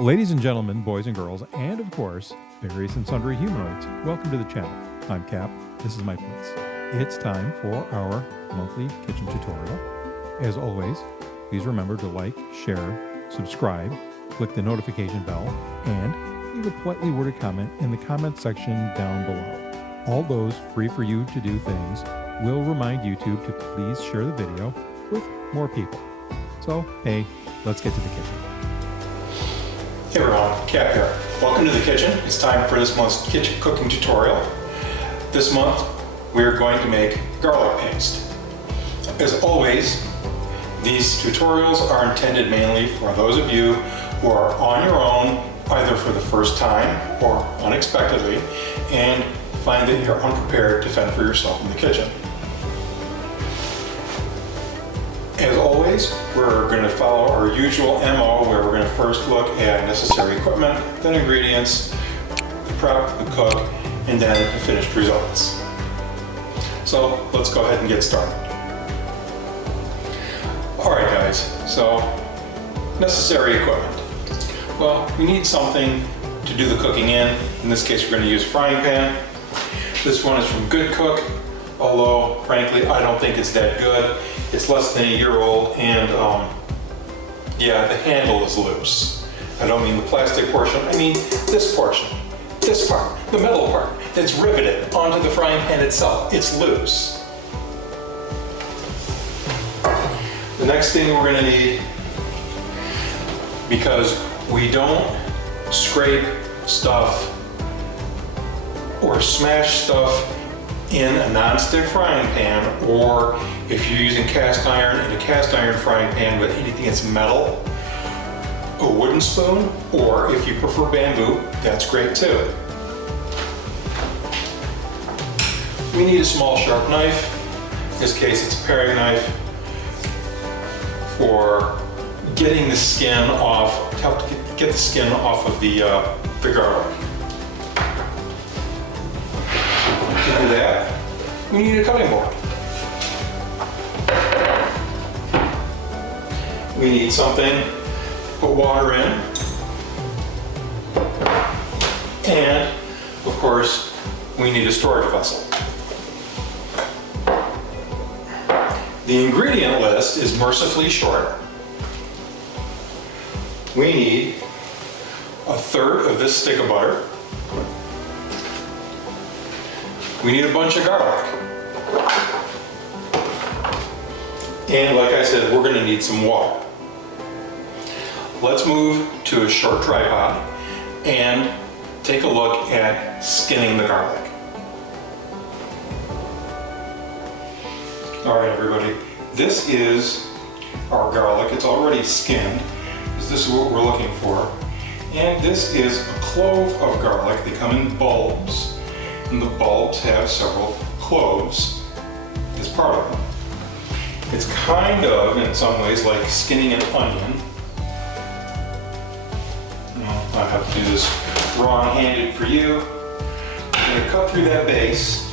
Ladies and gentlemen, boys and girls, and of course, various and sundry humanoids, welcome to the channel. I'm Cap, this is my place. It's time for our monthly kitchen tutorial. As always, please remember to like, share, subscribe, click the notification bell, and leave a politely worded comment in the comment section down below. All those free for you to do things will remind YouTube to please share the video with more people. So, hey, let's get to the kitchen. Hey everyone, Cap here. Welcome to the kitchen. It's time for this month's kitchen cooking tutorial. This month we are going to make garlic paste. As always, these tutorials are intended mainly for those of you who are on your own, either for the first time or unexpectedly, and find that you're unprepared to fend for yourself in the kitchen. As always, we're going to follow our usual MO where we're going to first look at necessary equipment, then ingredients, the prep, the cook, and then the finished results. So let's go ahead and get started. Alright guys, so necessary equipment. Well, we need something to do the cooking in. In this case we're going to use a frying pan. This one is from Good Cook, although frankly I don't think it's that good. It's less than a year old, and yeah, the handle is loose. I don't mean the plastic portion, I mean this portion, this part, the metal part that's riveted onto the frying pan itself. It's loose. The next thing we're going to need, because we don't scrape stuff or smash stuff in a non-stick frying pan, or if you're using cast iron in a cast iron frying pan with anything that's metal, a wooden spoon, or if you prefer bamboo, that's great too. We need a small sharp knife. In this case it's a paring knife for getting the skin off, to help get the skin off of the garlic. To do that, we need a cutting board. We need something to put water in, and of course we need a storage vessel. The ingredient list is mercifully short. We need a third of this stick of butter. We need a bunch of garlic. And like I said, we're going to need some water. Let's move to a short tripod and take a look at skinning the garlic. All right, everybody, this is our garlic. It's already skinned, because this is what we're looking for. And this is a clove of garlic. They come in bulbs, and the bulbs have several cloves as part of them. It's kind of, in some ways, like skinning an onion. I have to do this wrong-handed for you. I'm going to cut through that base.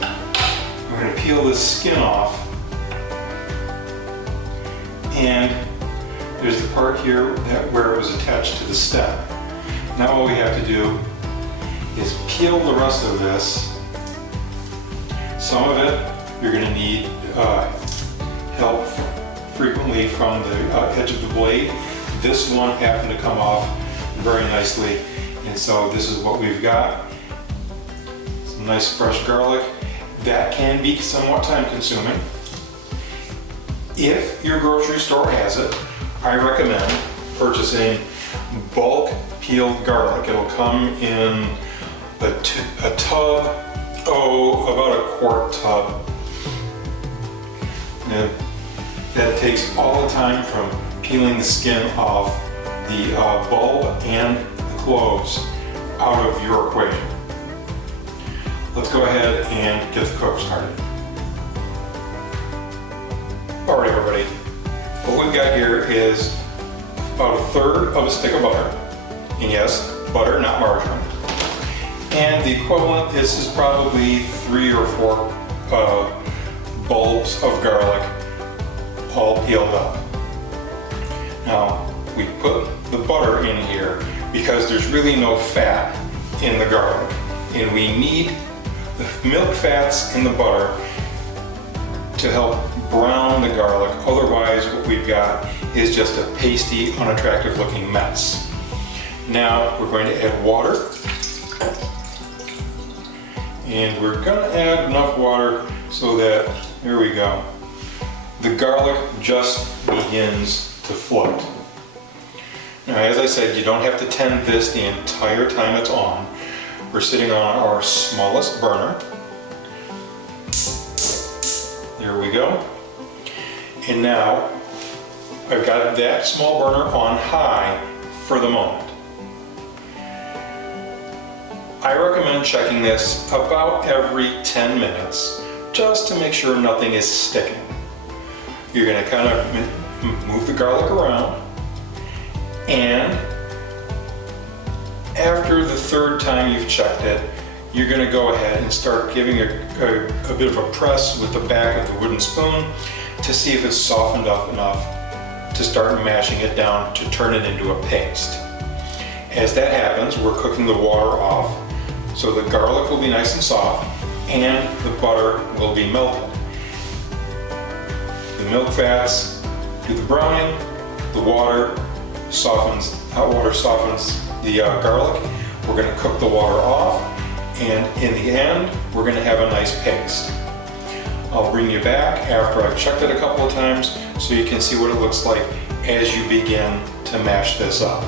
We're going to peel this skin off. And there's the part here where it was attached to the stem. Now all we have to do is peel the rest of this. Some of it you're going to need help frequently from the edge of the blade. This one happened to come off very nicely, and so this is what we've got. Some nice fresh garlic. That can be somewhat time consuming. If your grocery store has it, I recommend purchasing bulk peeled garlic. It'll come in a tub, about a quart tub. And that takes all the time from peeling the skin off the bulb and the cloves out of your equation. Let's go ahead and get the cook started. All right, everybody. What we've got here is about a third of a stick of butter. And yes, butter, not margarine. And the equivalent, this is probably 3 or 4 bulbs of garlic all peeled up. Now, we put the butter in here because there's really no fat in the garlic. And we need the milk fats in the butter to help brown the garlic. Otherwise, what we've got is just a pasty, unattractive looking mess. Now we're going to add water. And we're gonna add enough water so that, here we go, the garlic just begins to float. Now, as I said, you don't have to tend this the entire time it's on. We're sitting on our smallest burner. There we go. And now, I've got that small burner on high for the moment. I recommend checking this about every 10 minutes just to make sure nothing is sticking. You're going to kind of move the garlic around, and after the third time you've checked it, you're going to go ahead and start giving a bit of a press with the back of the wooden spoon to see if it's softened up enough to start mashing it down to turn it into a paste. As that happens, we're cooking the water off, so the garlic will be nice and soft and the butter will be melted. The milk fats do the browning, the water softens, hot water softens the garlic. We're going to cook the water off, and in the end, we're going to have a nice paste. I'll bring you back after I've checked it a couple of times so you can see what it looks like as you begin to mash this up.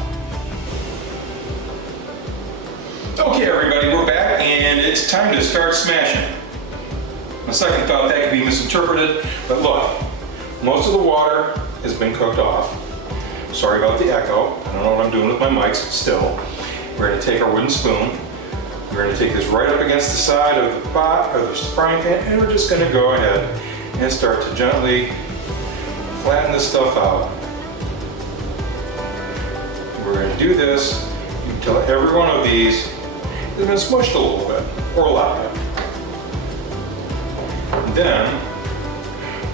Okay, everybody, we're back, and it's time to start smashing. On second thought, that could be misinterpreted, but look, most of the water has been cooked off. Sorry about the echo. I don't know what I'm doing with my mics still. We're going to take our wooden spoon. We're going to take this right up against the side of the pot or the frying pan, and we're just going to go ahead and start to gently flatten this stuff out. We're going to do this until every one of these has been smushed a little bit, or a lot bit. And then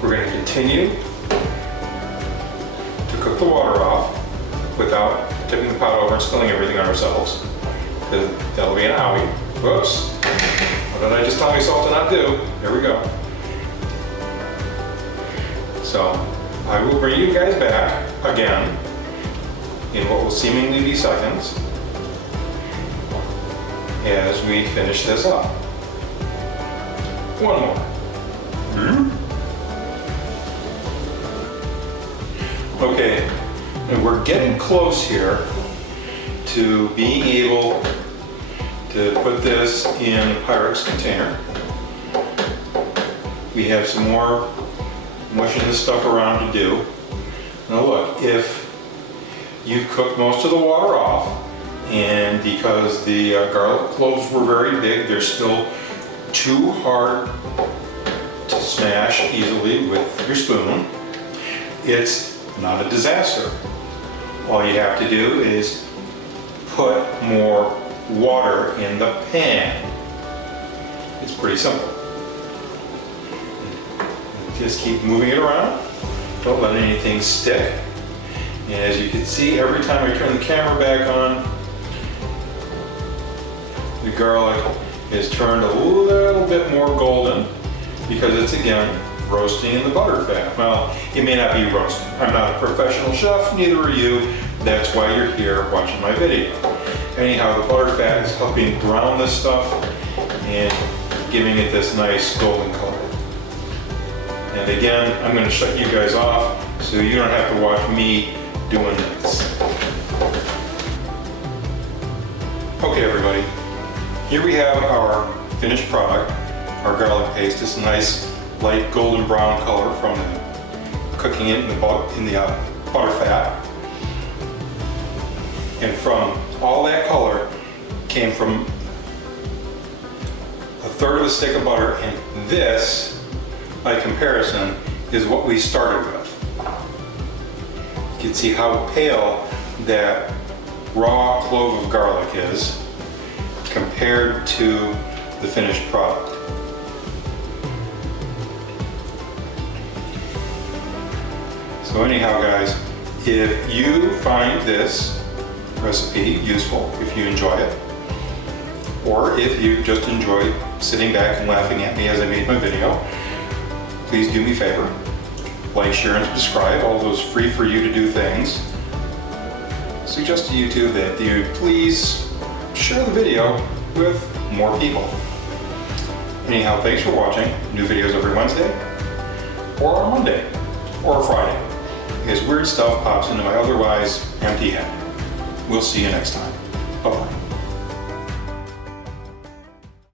we're going to continue to cook the water off without tipping the pot over and spilling everything on ourselves. That'll be an owie. Whoops. What did I just tell myself to not do? There we go. So I will bring you guys back again in what will seemingly be seconds as we finish this up. One more. Okay, and we're getting close here to being able to put this in a Pyrex container. We have some more mushing this stuff around to do. Now look, if you've cooked most of the water off, and because the garlic cloves were very big, they're still too hard to smash easily with your spoon, it's not a disaster. All you have to do is put more water in the pan. It's pretty simple. Just keep moving it around. Don't let anything stick. And as you can see, every time I turn the camera back on, the garlic is turned a little bit more golden because it's, again, roasting in the butter fat. Well, it may not be roasting. I'm not a professional chef, neither are you. That's why you're here watching my video. Anyhow, the butter fat is helping brown this stuff and giving it this nice golden color. And again, I'm going to shut you guys off so you don't have to watch me doing this. Okay, everybody. Here we have our finished product, our garlic paste. It's a nice light golden brown color from cooking it in the butter fat. And from all that color came from a third of a stick of butter, and this, by comparison, is what we started with. You can see how pale that raw clove of garlic is compared to the finished product. So anyhow, guys, If you find this recipe useful, if you enjoy it, or if you just enjoy sitting back and laughing at me as I made my video, please do me a favor. Like, share, and subscribe, all those free for you to do things. Suggest to YouTube that you please share the video with more people. Anyhow, thanks for watching. New videos every Wednesday, or on Monday, or Friday, because weird stuff pops into my otherwise empty head. We'll see you next time. Bye-bye.